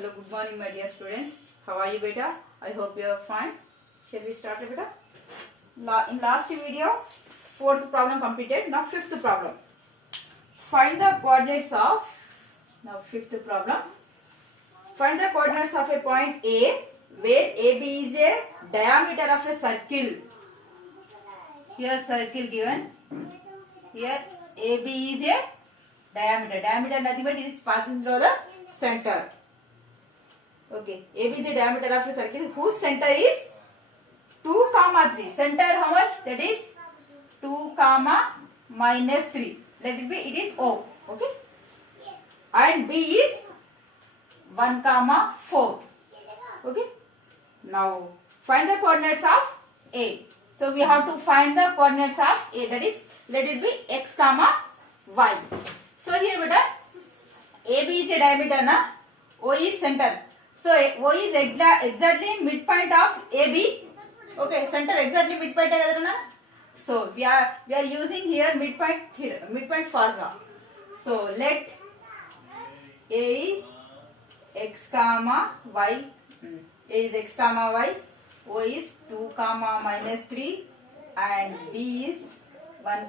Hello, good morning, my dear students. How are you, beta? I hope you are fine. Shall we start, beta? In last video, fourth problem completed. Now fifth problem. Find the coordinates of. Now fifth problem. Find the coordinates of a point A, where AB is a diameter of a circle. Here circle given. Here AB is a diameter. Diameter nothing but it is passing through the center. Okay, AB is a diameter of a circle whose center is 2, 3. Center how much? That is 2, minus 3. Let it be, it is O. Okay. And B is 1, 4. Okay. Now find the coordinates of A. So we have to find the coordinates of A. That is, let it be x, y. So here beta, AB is a diameter na, O is center. So O is exactly midpoint of AB. Okay, center exactly midpoint hai na. So we are using here midpoint formula. So let A is x, y. A is x, y. O is 2, minus 3, and B is 1,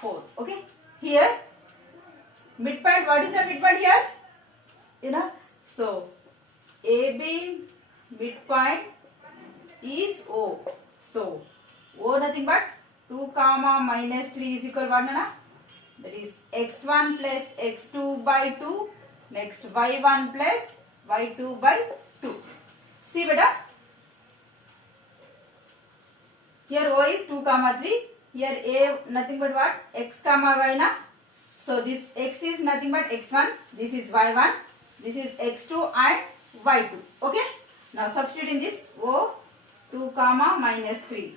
4. Okay. Here midpoint. What is the midpoint here? You know. So AB midpoint is O. So O nothing but 2, minus 3 is equal to 1 na? That is x1 plus x2 by 2. Next y1 plus y2 by 2. See beta. Here O is 2, 3. Here A nothing but what? X, y na? So this x is nothing but x1. This is y1. This is x2 and y2. Okay. Now substitute in this O 2, minus 3.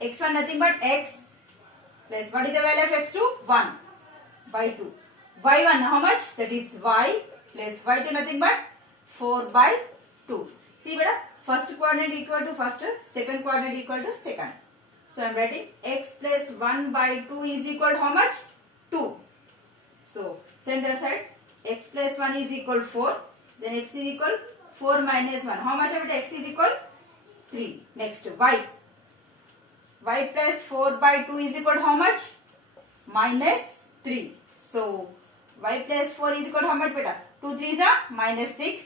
x1 nothing but x plus what is the value of x2? 1 by 2. y1 how much? That is y plus y2 nothing but 4 by 2. See beta, first coordinate equal to first, second coordinate equal to second. So I am writing x plus 1 by 2 is equal to how much? 2. So center side x plus 1 is equal to 4. Then x is equal 4 minus 1. How much of it? X is equal 3. Next y. Y plus 4 by 2 is equal to how much? Minus 3. So y plus 4 is equal to how much beta? 2 3s are minus 6.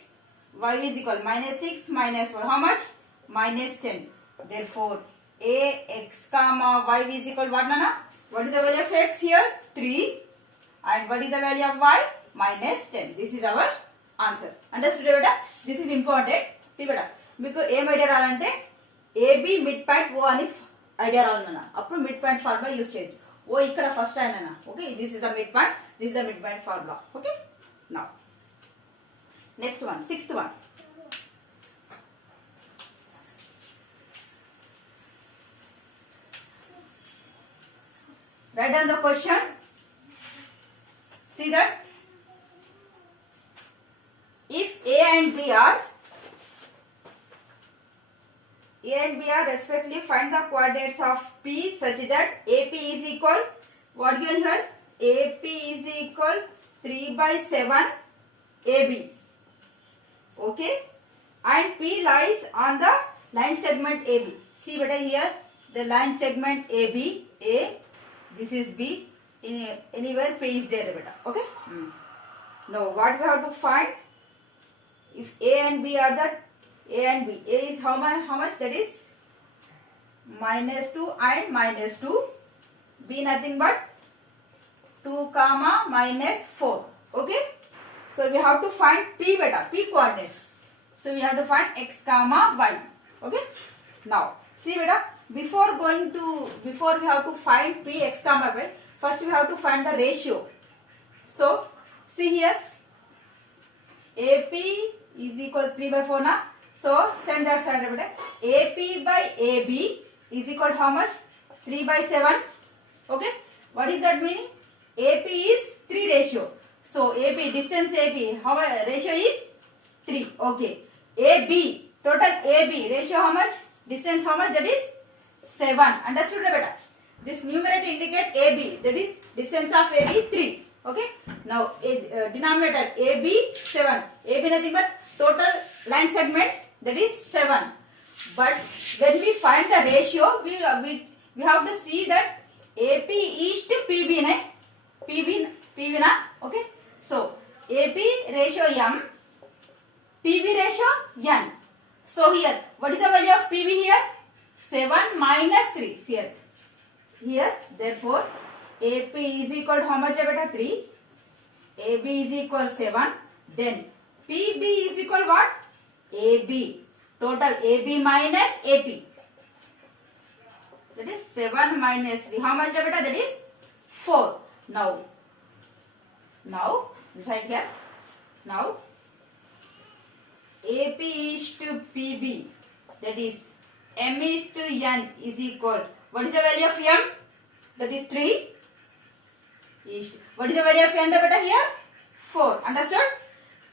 Y is equal minus 6 minus 4. How much? Minus 10. Therefore A x, y is equal to what nana? What is the value of x here? 3. And what is the value of y? Minus 10. This is our answer. Understood beta? This is important. See beta, because A idea ralante AB midpoint O ani idea ralana. Appudu midpoint formula use cheyachu. O ikkada first ayana. Okay, this is the midpoint. This is the midpoint formula. Okay. Now next one, sixth one. Write down the question. See that if A and B are respectively, find the coordinates of P such that AP is equal, what given here? AP is equal 3 by 7 AB. Okay, and P lies on the line segment AB. See beta, here the line segment AB, A, this is B. Anywhere P is there beta. Okay. Now what we have to find? If A and B are that A and B. A is how much? That is minus 2 and minus 2. B nothing but 2, minus 4. Okay. So we have to find P beta, P coordinates. So we have to find x, y. Okay. Now see beta, before we have to find P, x, y. First we have to find the ratio. So see here, AP is equal to 3 by 4 na. So send that side beta. AP by AB is equal to how much? 3 by 7. Okay. What is that meaning? AP is 3 ratio. So AB, distance AB, how much? Ratio is 3. Okay. AB, total AB, ratio how much? Distance how much? That is 7. Understood beta? This numerator indicate AB, that is distance of AB 3. Okay. Now denominator AB 7. AB nothing but total line segment, that is 7. But when we find the ratio, we have to see that AP is to PB na, PB na, okay. So AP ratio M, PB ratio N. So here, what is the value of PB here? 7 minus 3 here. Therefore, AP is equal to how much beta? 3. AB is equal 7. Then PB is equal what? AB. Total AB minus AP. That is 7 minus 3. How much beta? That is 4. Now this side here. Now AP is to PB. That is M is to N is equal. What is the value of M? That is 3. What is the value of N beta here? 4. Understood?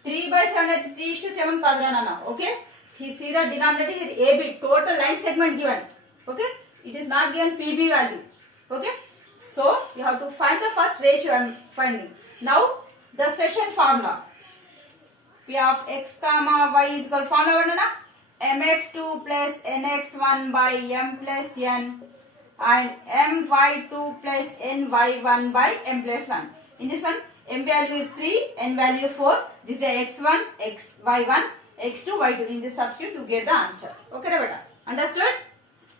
3 by 7, 3 is to 7 kadra. Okay? See the denominator is AB, total line segment given. Okay? It is not given PB value. Okay? So, you have to find the first ratio I am finding. Now, the session formula. P of x comma y is equal to formula banana. mx2 plus nx1 by m plus n and my2 plus ny1 by m plus 1. In this one, m value is 3, n value 4. This is x1, y1, x2, y2. In this substitute, you get the answer. Okay, beta? Understood?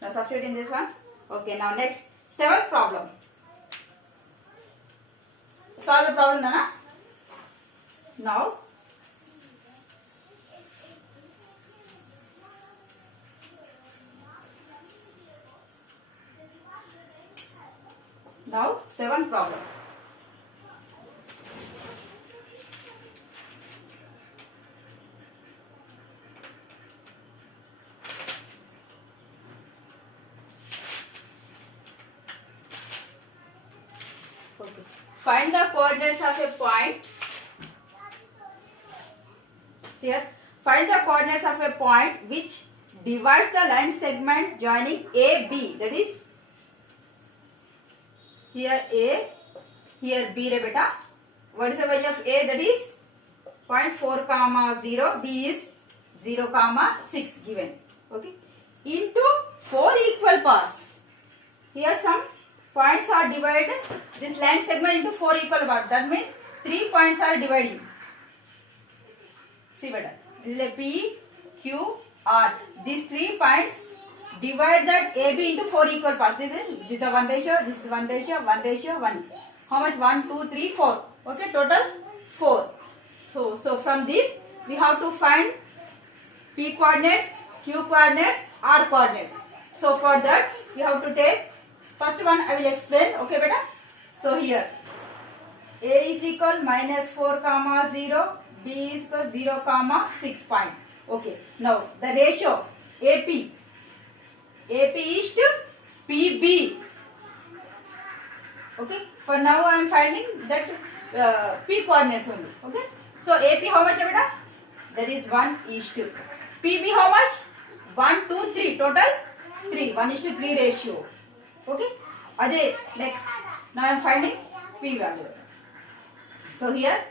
Now substitute in this one. Okay, now next, 7th problem. Solve the problem, Nana. Now, Now, 7th problem. Okay. Find the coordinates of a point. Here, find the coordinates of a point which divides the line segment joining AB. That is, here A, here B re beta. What is the value of A? That is 0.4 comma 0. B is 0 comma 6 given. Okay. Into 4 equal parts. Here some points are divided. This line segment into 4 equal parts. That means 3 points are dividing. See beta. This is a P, Q, R. These 3 points divide that AB into 4 equal parts. This is the 1 ratio, this is 1 ratio, 1 ratio, 1. How much? 1, 2, 3, 4. Okay, total 4. So from this, we have to find P coordinates, Q coordinates, R coordinates. So for that, we have to take, first one I will explain. Okay, beta? So here, A is equal minus 4 comma 0, B is equal 0 comma 6 point. Okay, now the ratio AP is to PB. Okay. For now I am finding that P coordinates only. Okay. So AP how much beta? That is 1 is to. PB how much? 1, 2, 3. Total 3. 1 is to 3 ratio. Okay. Ade next. Now I am finding P value. So here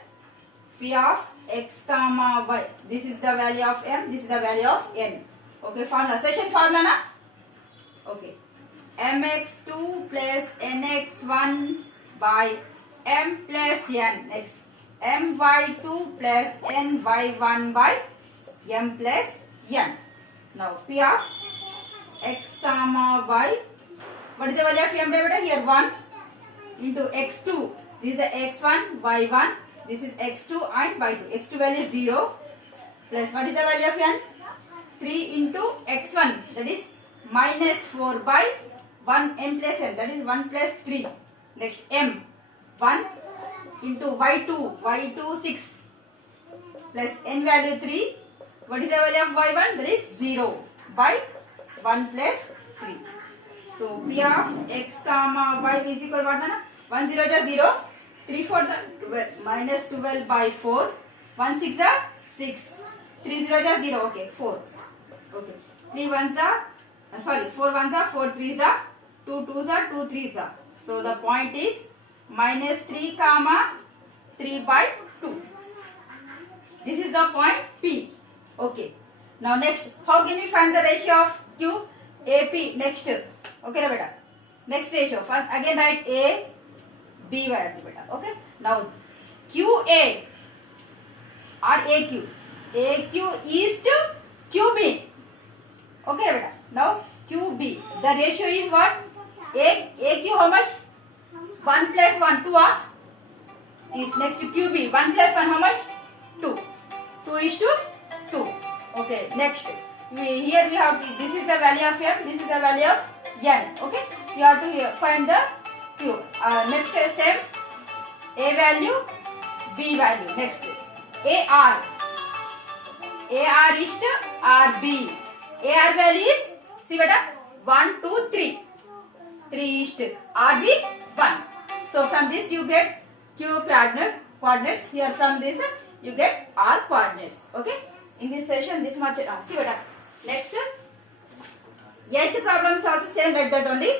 P of x comma y. This is the value of m. This is the value of n. Okay. Formula. Session formula na? Okay, mx2 plus nx1 by m plus n. Next, my2 plus ny1 by m plus n. Now, P of x comma y. What is the value of m beta? Here 1 into x2. This is the x1, y1. This is x2 and y2. x2 value is 0 plus what is the value of n? 3 into x1. That is minus 4 by 1 m plus n, that is 1 plus 3. Next m 1 into y2 6 plus n value 3. What is the value of y1? That is 0 by 1 plus 3. So P of x comma y is equal to what? 1 0 is 0, 3 4 12, minus 12 by 4, 1 6 is 6, 3 0 is 0. Okay, 4. Okay, 3 1s are 4 1s are 4 3s are 2 2s are 2 3s are. So the point is minus 3 comma 3 by 2. This is the point P. Okay. Now next, how can we find the ratio of Q, AP? Next, okay na beta. Next ratio. First again write A, B value beta. Okay. Now QA or AQ. AQ is to QB. Okay beta. Now QB. The ratio is what? AQ how much? 1 plus 1, 2 is next to QB. 1 plus 1 how much? 2. 2 is to 2. Okay, next. Here we have, this is the value of M, this is the value of N. Okay, we have to find the Q. Next, same. A value, B value. Next, AR. AR is to RB. AR value is, see beta, 1, 2, 3. 3 is to RB, 1. So from this you get Q coordinates. Here from this you get R coordinates. Okay. In this session, this much. See beta. Next, 8th problem is also same like that only.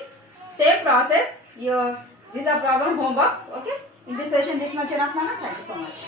Same process. This is a problem homework. Okay. In this session, this much enough, Nana. Thank you so much.